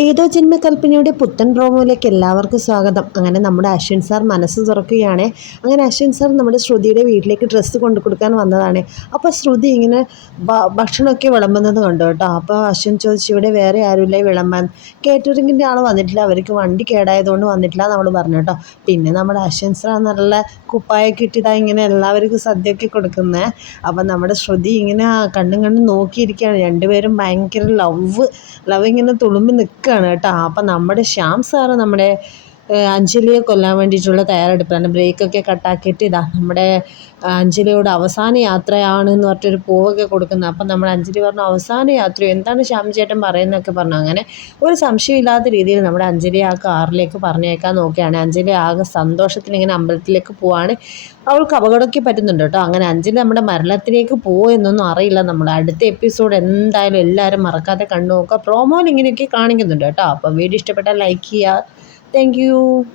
ഏതോ ജന്മകൽപ്പനയുടെ പുത്തൻ പ്രോമോയിലേക്ക് എല്ലാവർക്കും സ്വാഗതം. അങ്ങനെ നമ്മുടെ അശ്വിൻ സാർ മനസ്സ് തുറക്കുകയാണ്. അങ്ങനെ അശ്വിൻ സാർ നമ്മുടെ ശ്രുതിയുടെ വീട്ടിലേക്ക് ഡ്രസ്സ് കൊണ്ടു കൊടുക്കാൻ വന്നതാണ്. അപ്പോൾ ശ്രുതി ഇങ്ങനെ ഭക്ഷണമൊക്കെ വിളമ്പുന്നത് കണ്ടു കേട്ടോ. അപ്പോൾ അശ്വിൻ ചോദിച്ചു ഇവിടെ വേറെ ആരുമില്ല വിളമ്പാൻ? കേറ്ററിങ്ങിന്റെ ആൾ വന്നിട്ടില്ല. അവർക്ക് വണ്ടി കേടായതുകൊണ്ട് വന്നിട്ടില്ല നമ്മൾ പറഞ്ഞു കേട്ടോ. പിന്നെ നമ്മുടെ അശ്വിൻ സാർ നല്ല കുപ്പായ ഇട്ടിതാ ഇങ്ങനെ എല്ലാവർക്കും സദ്യയൊക്കെ കൊടുക്കുന്നത് അപ്പോൾ നമ്മുടെ ശ്രുതി ഇങ്ങനെ കണ്ണും കണ്ണും നോക്കിയിരിക്കുകയാണ്. രണ്ടുപേരും ഭയങ്കര ലവ് ലവ് ഇങ്ങനെ തുളുമ്പി നിൽക്കുക നിൽക്കുകയാണ് കേട്ടോ. അപ്പം നമ്മുടെ ശ്യാം സാറ് നമ്മുടെ അഞ്ജലിയെ കൊല്ലാൻ വേണ്ടിയിട്ടുള്ള തയ്യാറെടുപ്പാണ് ബ്രേക്കൊക്കെ കട്ടാക്കിയിട്ട് ഇതാ നമ്മുടെ അഞ്ജലിയോട് അവസാന യാത്രയാണ് എന്ന് പറഞ്ഞിട്ടൊരു പൂവൊക്കെ കൊടുക്കുന്നത് അപ്പം നമ്മൾ അഞ്ജലി പറഞ്ഞു അവസാന യാത്രയോ? എന്താണ് ശ്യാം ചേട്ടൻ പറയുന്നതൊക്കെ പറഞ്ഞു. അങ്ങനെ ഒരു സംശയമില്ലാത്ത രീതിയിൽ നമ്മുടെ അഞ്ജലി ആ കാറിലേക്ക് പറഞ്ഞേക്കാൻ നോക്കുകയാണ്. അഞ്ജലി ആകെ സന്തോഷത്തിൽ ഇങ്ങനെ അമ്പലത്തിലേക്ക് പോവാണ്. അവൾക്ക് അപകടമൊക്കെ പറ്റുന്നുണ്ട് കേട്ടോ. അങ്ങനെ അഞ്ജലി നമ്മുടെ മരണത്തിലേക്ക് പോകുമോ എന്നൊന്നും അറിയില്ല. നമ്മൾ അടുത്ത എപ്പിസോഡ് എന്തായാലും എല്ലാവരും മറക്കാതെ കണ്ടു നോക്കുക. പ്രോമോയിൽ ഇങ്ങനെയൊക്കെ കാണിക്കുന്നുണ്ട് കേട്ടോ. അപ്പോൾ വീഡിയോ ഇഷ്ടപ്പെട്ടാൽ ലൈക്ക് ചെയ്യുക. Thank you.